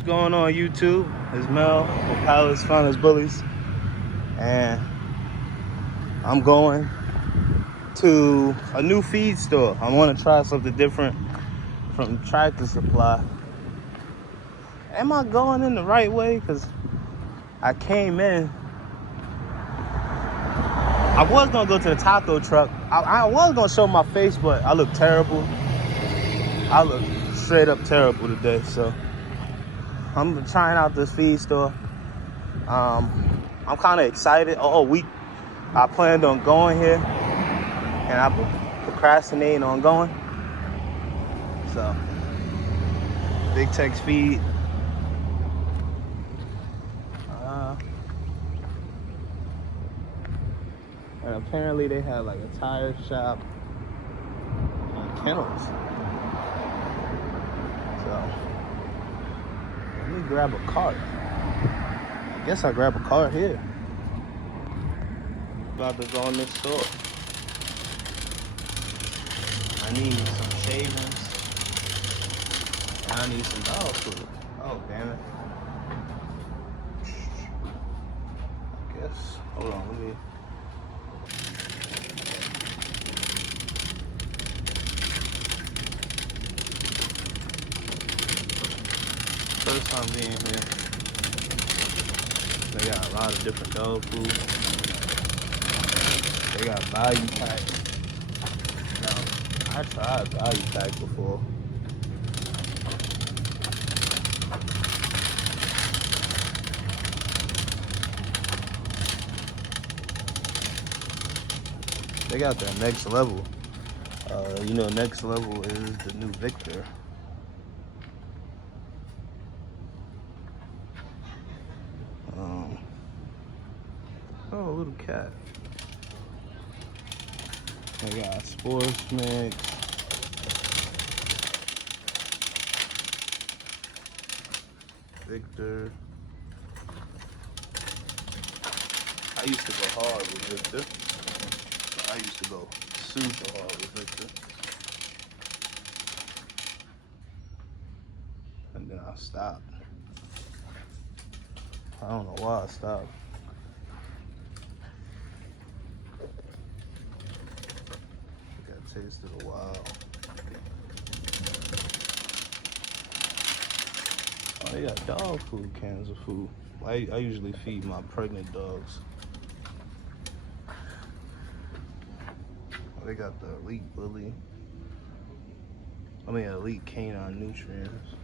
What's going on YouTube? It's Mel with Palace Finest Bullies, and I'm going to a new feed store. I want to try something different from Tractor Supply. Am I going in the right way? Because I came in. I was going to go to the taco truck. I was going to show my face, but I look terrible. I look straight up terrible today, so I'm trying out this feed store. I'm kind of excited. All week I planned on going here, and I've been procrastinating on going. So, Big Tex feed. And apparently they have like a tire shop and kennels. So, let me grab a cart. I guess I'll grab a cart here. About to go in this store. I need some shavings. And I need some dog food. Oh, damn it. I guess. Hold on, let me. First time being here. They got a lot of different dog food. They got value packs. Now, I tried value pack before. They got that next level. You know, next level is the new Victor. Oh, a little cat. They got sports mix. Victor. I used to go hard with Victor. I used to go super hard with Victor. And then I stopped. I don't know why I stopped. Got Taste of the Wild. Oh, they got dog food, cans of food. I usually feed my pregnant dogs. They got the Elite Bully. Elite Canine Nutrients.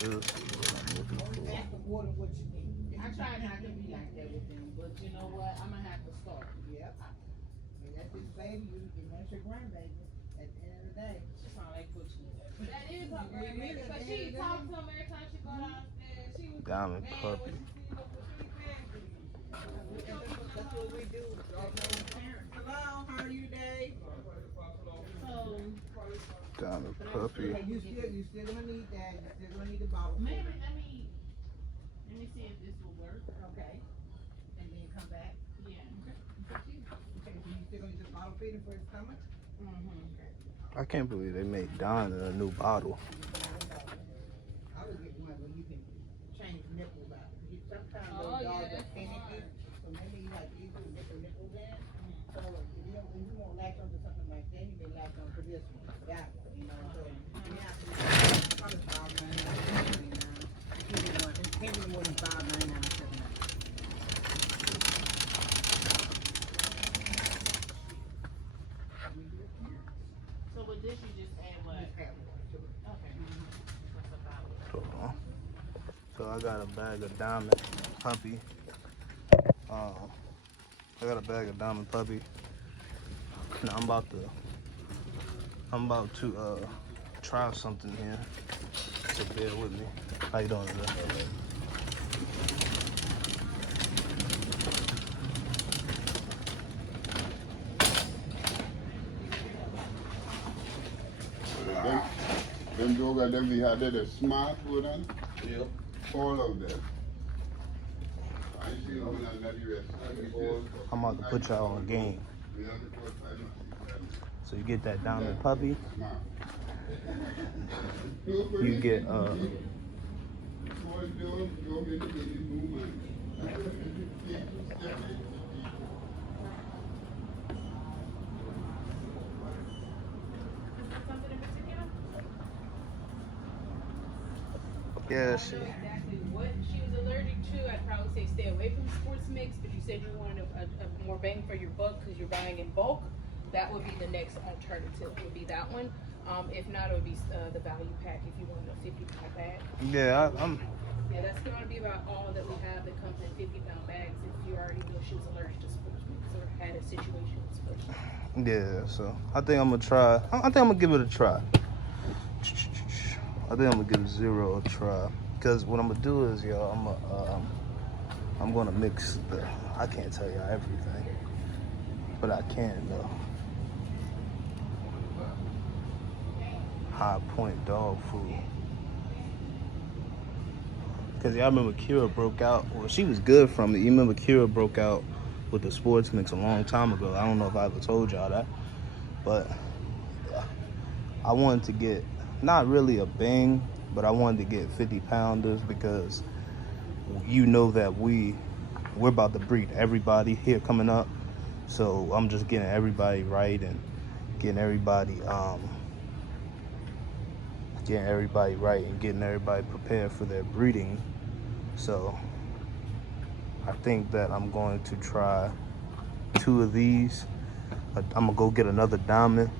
This is what I'm looking for. I try not to be like that with them, but you know what? I'm gonna have to start. Yep. And that's his baby, and that's your grandbaby at the end of the day. She sound like Butchie. That is her grandbaby, but she talks to him every time she go downstairs. She was Diamond mad puppy. when she seen her for 3 seconds. That's what we do. Hello, how are you today? So Diamond puppy. Hey, you still gonna need that. You still gonna need the bottle. maybe let me see if this will work. Okay. And then come back. Yeah. Okay, so you still gonna need the bottle feeding for his stomach? I can't believe they made Don in a new bottle. I would get one where you can change nipples out. Sometimes Oh, those yeah, dogs are that's finicky, so maybe you like these little nipples in. So if you don't, when you won't latch onto something like that, you may latch onto this one, that one, you know. So you have to probably $5.99. It can't be more than $5.99 or something like that. So with this, you just add what? Just add water to it. Okay. That's about it. Hold on. So I got a bag of Diamond Puppy. I got a bag of Diamond Puppy. Now I'm about to try something here. So bear with me. How you doing today? Them dog them we had there, the smart food and Yep. all of them. I see them in the US. I'm about to put y'all on game. So you get that diamond puppy. You get Something in particular? yeah, I don't know exactly what she was allergic to. I'd probably say stay away from sports mix, but you said you wanted a more bang for your buck because you're buying in bulk. That would be the next alternative, would be that one. If not, it would be the value pack if you want a 50-pound bag. yeah. I'm Yeah, that's going to be about all that we have that comes in 50-pound bags if you already knew she was allergic to sports mix or had a situation with sports mix. yeah. So I think I'm gonna try. I think I'm gonna give it a try. I think I'm gonna give zero a try. Cause what I'm gonna do is, yo, I'm gonna mix the. I can't tell y'all everything, but I can though. High Point dog food. Cause y'all remember Kira broke out. Well, she was good from it. You remember Kira broke out with the sports mix a long time ago. I don't know if I ever told y'all that, but I wanted to get not really a bang, but I wanted to get 50 pounders because you know that we're about to breed everybody here coming up. So I'm just getting everybody right and getting everybody right and getting everybody prepared for their breeding. So I think that I'm going to try 2 of these. I'm gonna go get another diamond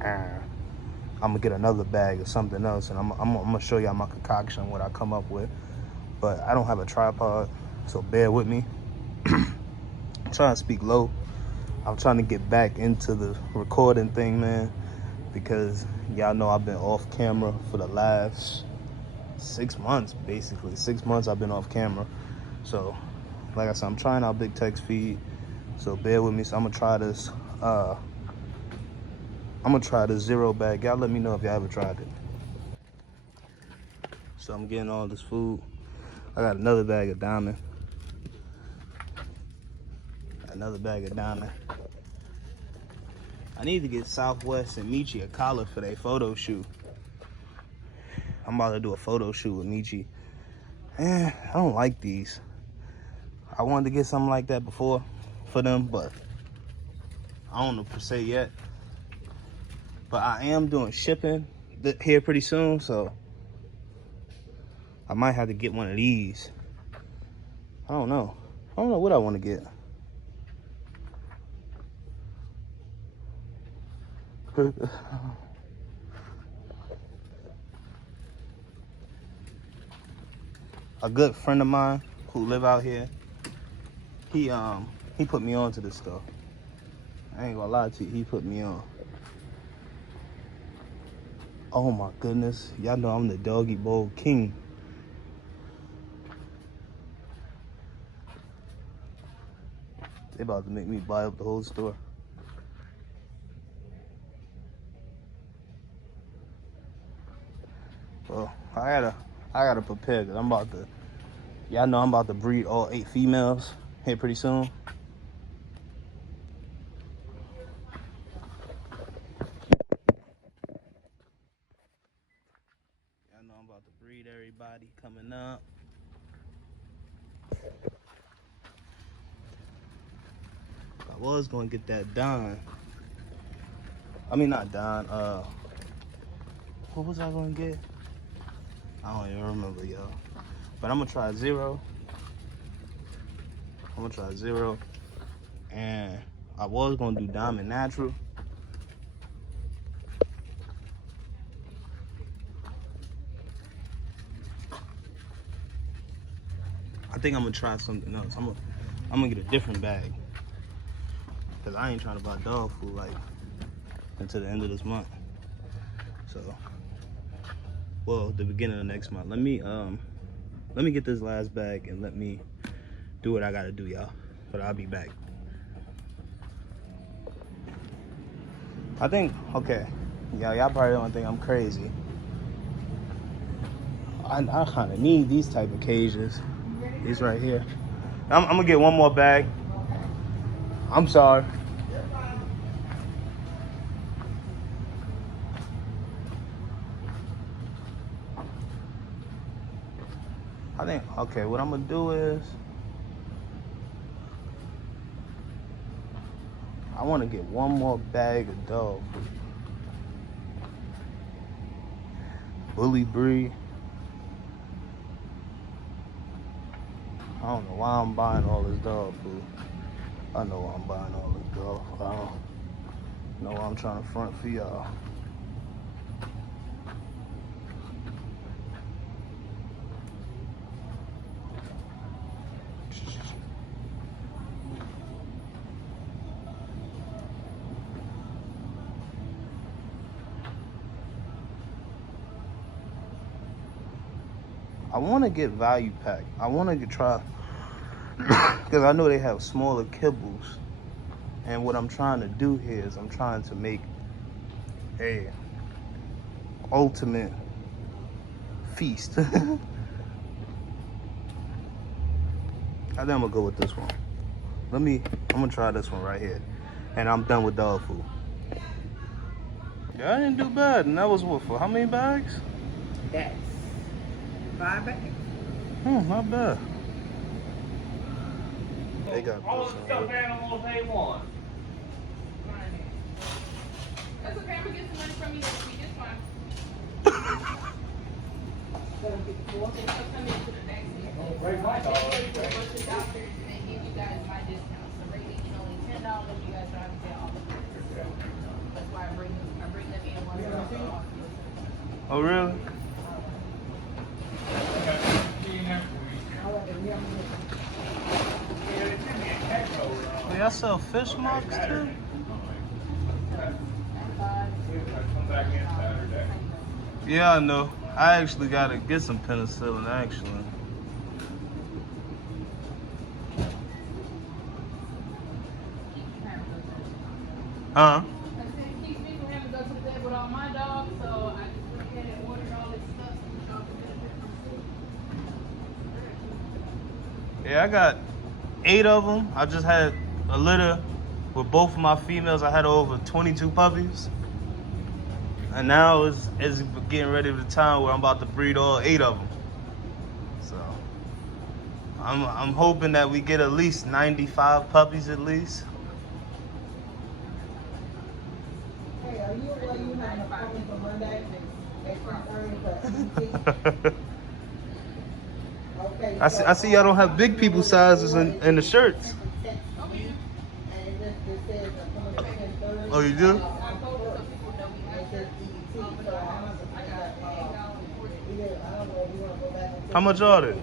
and I'm gonna get another bag of something else, and I'm gonna show y'all my concoction, what I come up with. But I don't have a tripod, so bear with me. I'm trying to speak low. I'm trying to get back into the recording thing, man, because y'all know I've been off camera for the last 6 months, basically. 6 months I've been off camera. So, like I said, I'm trying out Big Text Feed, so bear with me. So I'm gonna try this. I'm gonna try the zero bag. Y'all let me know if y'all ever tried it. So I'm getting all this food. I got another bag of diamond. Another bag of diamond. I need to get Southwest and Michi a collar for their photo shoot. I'm about to do a photo shoot with Michi. I don't like these. I wanted to get something like that before for them, but I don't know per se yet. But I am doing shipping here pretty soon, so I might have to get one of these. I don't know. I don't know what I want to get. A good friend of mine who live out here, he put me on to this stuff. I ain't gonna lie to you, he put me on. Oh my goodness, y'all know I'm the doggy bowl king. They about to make me buy up the whole store. Well, I gotta prepare, cause I'm about to, y'all know I'm about to breed all 8 females here pretty soon. Y'all know I'm about to breed everybody coming up. I was gonna get that Don. I mean not Don, what was I gonna get? I don't even remember, y'all. But I'm gonna try zero. And I was gonna do Diamond Natural. I think I'm gonna try something else. I'm gonna get a different bag. Cause I ain't trying to buy dog food like until the end of this month. So, well, the beginning of next month. Let me get this last bag and let me do what I gotta do, y'all. But I'll be back. I think, okay, y'all probably don't think I'm crazy, I kind of need these type of cages. These right here. I'm gonna get one more bag. I'm sorry. I think, okay, what I'm gonna do is, I wanna get one more bag of dog food. Bully Bree. I don't know why I'm buying all this dog food. I know why I'm buying all this dog food. I don't know why I'm trying to front for y'all. I want to get value pack. I want to try, because I know they have smaller kibbles. And what I'm trying to do here is I'm trying to make a ultimate feast. I think I'm gonna go with this one. I'm gonna try this one right here. And I'm done with dog food. Yeah, I didn't do bad. And that was what, for how many bags? That's 5 bags. Not bad. They got all this the one. stuffed animals they want. That's okay, I'm gonna get some money from you next week, it's fine. They'll come into the next week. Break my dog. First the doctors and they give you guys my discount. So rate is only $10, you guys don't have to pay all of it. That's why I bring them in once a Oh, really? Okay, see you next week. Yeah, they sent me a text over. Wait, I sell fish marks too? Come back in Saturday. Yeah, I know. I actually gotta get some penicillin, actually. Huh? I said it keeps me from having to go to the vet with all my dogs, so I just went ahead and ordered all this stuff so y'all can benefit from food. Yeah, I got 8 of them. I just had a litter with both of my females. I had over 22 puppies. And now it's getting ready for the time where I'm about to breed all 8 of them. So I'm hoping that we get at least 95 puppies at least. Hey, are you aware you have an appointment for Monday? At 10:30 for Okay. I see y'all don't have big people sizes in the shirts. Oh, you do? How much are they?